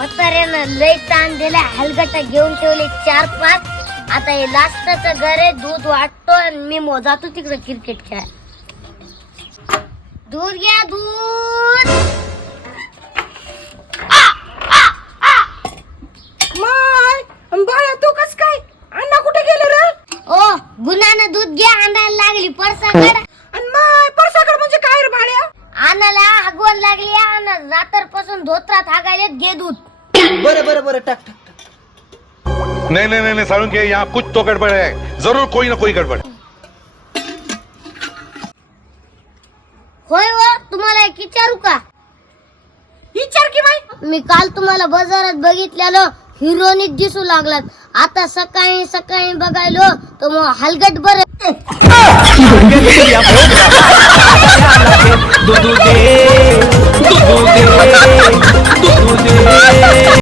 म्हाताऱ्यानं लय ताण दिला, हलगटा घेऊन ठेवले 4-5. आता हे लास्टचं घर आहे, दूध वाटतो आणि मी जातो तिकडे क्रिकेट खेळाय. दूध घ्या, दूध. माय बाळा तू कस काय अण्णा कुठे गेले रे? ओ गुन्हानं दूध घ्या, आणायला लागली परसाकड. आणि माय परसाकड म्हणजे काय रे बाळ्या? आणायला हागवण लागली, आणा रात्र पासून धोत्रात हागायले. घे दूध. बरं टाक टाक. नहीं साळुंखे, यहाँ कुछ तो गड़बड़ है, जरूर कोई ना कोई गड़बड़. होय हो, तुम्हाला एक विचारू का? विचार की बाई. मी काल तुम्हाला बाजारात बघितलेलं, हिरोनीत दिसू लागलात. आता सकाळी सकाळी बघायलो तर मग हलगट बर. दूध दे